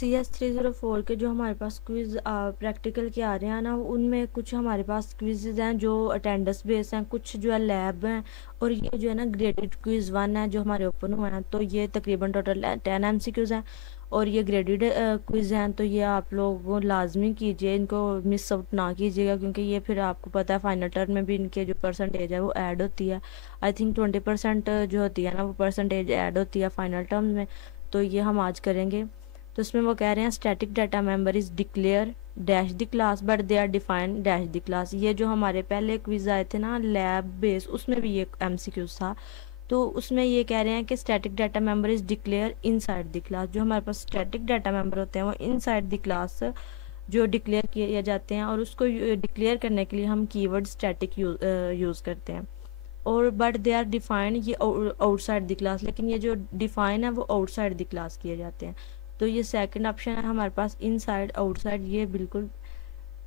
CS304 के जो हमारे पास क्विज़ प्रैक्टिकल के आ रहे हैं ना, उनमें कुछ हमारे पास क्विज़ हैं जो अटेंडेंस बेस हैं, कुछ जो है लैब हैं, और ये जो है ना ग्रेडेड क्विज़ 1 है जो हमारे ओपन हुए हैं। तो ये तकरीबन टोटल 10 MCQs हैं, और ये ग्रेडेड क्विज़ हैं। तो ये आप लोग लाजमी कीजिए, इनको मिस आउट ना कीजिएगा, क्योंकि ये फिर आपको पता है फाइनल टर्म में भी इनके जो परसेंटेज है वो ऐड होती है। आई थिंक 20% जो होती है ना, वो परसेंटेज ऐड होती है फाइनल टर्म में। तो ये हम आज करेंगे। तो इसमें वो कह रहे हैं static data member is declare dash the class but they are defined dash the class. ये जो हमारे पहले क्विज आए थे ना लैब बेस, उसमें भी ये MCQs था। तो उसमें ये कह रहे हैं कि static data member is declare inside the class. जो हमारे पास स्टैटिक डाटा मेंबर होते हैं वो इनसाइड द क्लास जो डिक्लेयर किए जाते हैं, और उसको डिक्लेयर करने के लिए हम कीवर्ड स्टैटिक यूज़ करते हैं। और बट दे आर डिफाइंड, ये आउटसाइड द क्लास, लेकिन ये जो डिफाइन है वो आउटसाइड द क्लास किए जाते हैं। तो ये सेकंड ऑप्शन है हमारे पास, इनसाइड आउटसाइड, ये बिल्कुल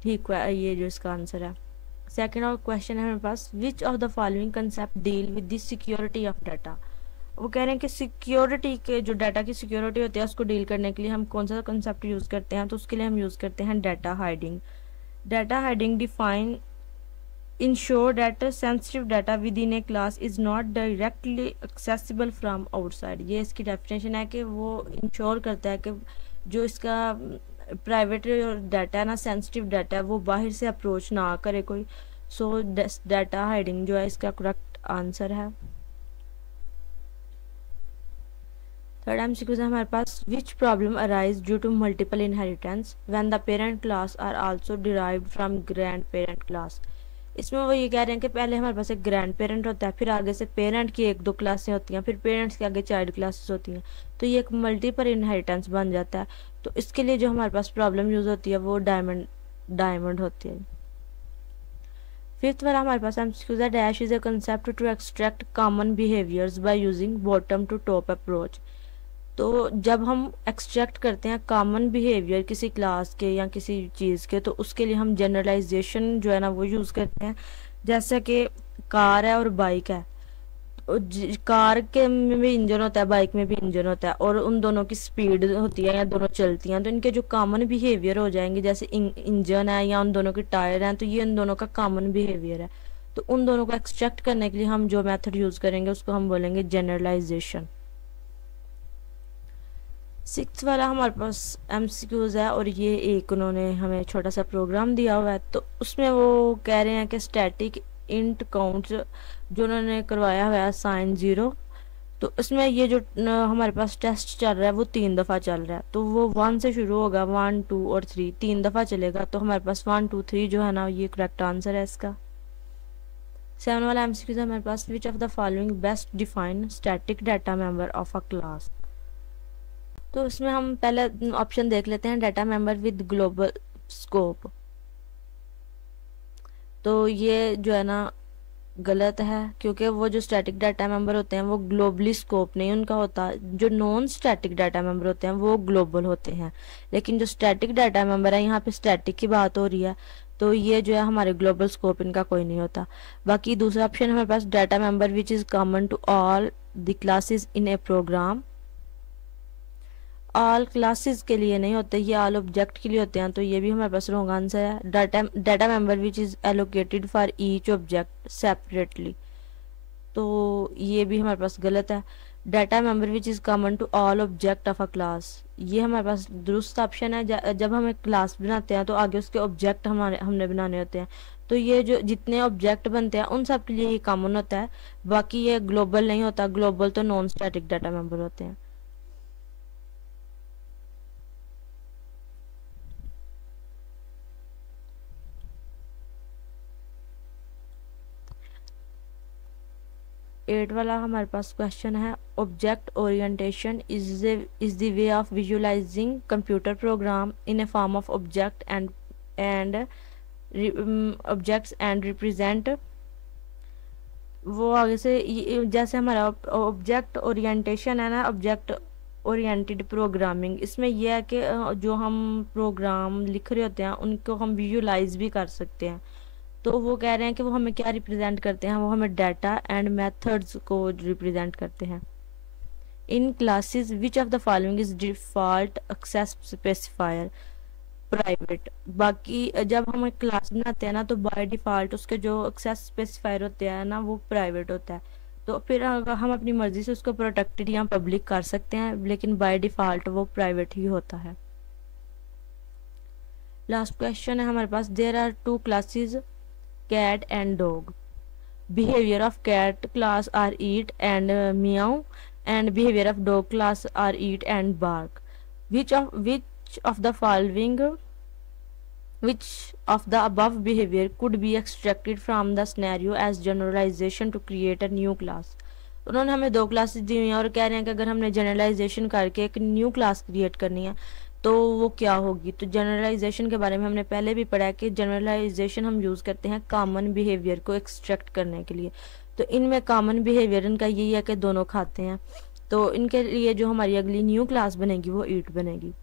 ठीक है, ये जो इसका आंसर है। सेकंड और क्वेश्चन है हमारे पास, which of the following concept deal with the security of data. वो कह रहे हैं कि सिक्योरिटी के जो डाटा की सिक्योरिटी होती है उसको डील करने के लिए हम कौन सा कंसेप्ट यूज़ करते हैं। तो उसके लिए हम यूज़ करते हैं data hiding. Data hiding define ensure that sensitive data within a class is not directly accessible from outside। ये इसकी डेफिनेशन है कि वो इंश्योर करता है कि जो इसका प्राइवेट डाटा है ना, सेंसिटिव डाटा है, वो बाहर से अप्रोच ना करे कोई। सो डाटा हाइडिंग जो है इसका करेक्ट आंसर है। थर्ड MCQ है हमारे पास, which problem arise due to multiple inheritance when the parent class are also derived from grand parent class. इसमें वो ये कह रहे हैं कि पहले हमारे पास एक ग्रैंड पेरेंट होता है, फिर आगे से पेरेंट की 1-2 क्लासें होती हैं, फिर पेरेंट्स के आगे चाइल्ड क्लासेस होती हैं। तो ये एक मल्टीपल इनहेरिटेंस बन जाता है। तो इसके लिए जो हमारे पास प्रॉब्लम यूज होती है वो डायमंड होती है। फिफ्थ वाला हमारे पास MCQ है, dash is a concept to extract common behaviours by using bottom to top approach. तो जब हम एक्सट्रैक्ट करते हैं कॉमन बिहेवियर किसी क्लास के या किसी चीज़ के, तो उसके लिए हम जनरलाइजेशन जो है ना वो यूज़ करते हैं। जैसे कि कार है और बाइक है, तो कार के में भी इंजन होता है, बाइक में भी इंजन होता है, और उन दोनों की स्पीड होती है या दोनों चलती हैं। तो इनके जो कॉमन बिहेवियर हो जाएंगे, जैसे इंजन है या उन दोनों के टायर हैं, तो ये उन दोनों का कॉमन बिहेवियर है। तो उन दोनों को एक्सट्रैक्ट करने के लिए हम जो मेथड यूज़ करेंगे उसको हम बोलेंगे जनरलाइजेशन। सिक्स वाला हमारे पास MCQs है, और ये एक उन्होंने हमें छोटा सा प्रोग्राम दिया हुआ है। तो उसमें वो कह रहे हैं कि स्टैटिक इंट काउंट जो उन्होंने करवाया हुआ है साइन 0। तो इसमें ये जो हमारे पास टेस्ट चल रहा है वो 3 दफ़ा चल रहा है। तो वो 1 से शुरू होगा, 1 2 और 3 3 दफ़ा चलेगा। तो हमारे पास 1 2 3 जो है ना ये करेक्ट आंसर है इसका। 7 वाला MCQ है हमारे पास, which of the following best define static data member of a class. तो इसमें हम पहले ऑप्शन देख लेते हैं, data member with global scope. तो ये जो है ना गलत है, क्योंकि वो जो स्टैटिक डाटा मेंबर होते हैं वो ग्लोबली स्कोप नहीं उनका होता। जो नॉन स्टैटिक डाटा मेंबर होते हैं वो ग्लोबल होते हैं, लेकिन जो स्टैटिक डाटा मेंबर है, यहाँ पे स्टैटिक की बात हो रही है, तो ये जो है हमारे ग्लोबल स्कोप इनका कोई नहीं होता। बाकी दूसरा ऑप्शन हमारे पास, data member which is common to all the classes in a program. All classes के लिए नहीं होते, ये ऑल ऑब्जेक्ट के लिए होते हैं। तो ये भी हमारे पास रॉन्ग आंसर है। Data member which is allocated for each object separately, तो ये भी हमारे पास गलत है। Data member which is common to all object of a class, ये हमारे पास दुरुस्त ऑप्शन है। जब हम एक क्लास बनाते हैं तो आगे उसके ऑब्जेक्ट हमने बनाने होते हैं। तो ये जो जितने ऑब्जेक्ट बनते हैं उन सब के लिए ये कॉमन होता है, बाकी ये ग्लोबल नहीं होता। ग्लोबल तो नॉन स्टैटिक डाटा मेंबर होते हैं। एट वाला हमारे पास क्वेश्चन है, object orientation is the way of visualising computer program in A form of object and objects and represent. वो आगे से जैसे हमारा ऑब्जेक्ट ओरिएंटेशन है ना, ऑब्जेक्ट ओरिएंटेड प्रोग्रामिंग, इसमें यह है कि जो हम प्रोग्राम लिख रहे होते हैं उनको हम विजुअलाइज भी कर सकते हैं। तो वो कह रहे हैं कि वो हमें क्या रिप्रेजेंट करते हैं, वो हमें डाटा एंड मेथड्स को रिप्रेजेंट करते हैं। In classes which of the following is default access specifier private. बाकी जब हम एक क्लास बनाते हैं ना तो बाय डिफ़ॉल्ट उसके जो एक्सेस स्पेसिफायर होते हैं ना वो प्राइवेट होता है। तो फिर अगर हम अपनी मर्ज़ी से उसको प्रोटेक्टेड या पब्लिक कर सकते हैं, लेकिन बाय डिफ़ॉल्ट वो प्राइवेट ही होता है। लास्ट क्वेश्चन है हमारे पास, there are two classes cat and dog. Behaviour of cat class are eat and meow and behaviour of dog class are eat and bark. Which of the following which of the above behavior could be extracted from the scenario as generalization to create a new class। उन्होंने हमें दो classes दी हुई हैं और कह रहे हैं कि अगर हमने जनरलाइजेशन करके एक न्यू क्लास क्रिएट करनी है तो वो क्या होगी। तो जनरलाइजेशन के बारे में हमने पहले भी पढ़ा है कि जनरलाइजेशन हम यूज़ करते हैं कॉमन बिहेवियर को एक्सट्रैक्ट करने के लिए। तो इनमें कॉमन बिहेवियर इनका यही है कि दोनों खाते हैं, तो इनके लिए जो हमारी अगली न्यू क्लास बनेगी वो ईट बनेगी।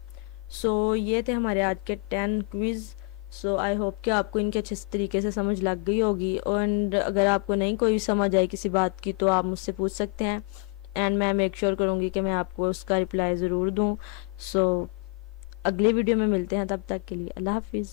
सो ये थे हमारे आज के 10 क्विज़। सो आई होप कि आपको इनके अच्छे तरीके से समझ लग गई होगी, और अगर आपको नहीं कोई समझ आई किसी बात की तो आप मुझसे पूछ सकते हैं, एंड मैं मेक श्योर करूँगी कि मैं आपको उसका रिप्लाई ज़रूर दूँ। सो अगले वीडियो में मिलते हैं, तब तक के लिए अल्लाह हाफिज़।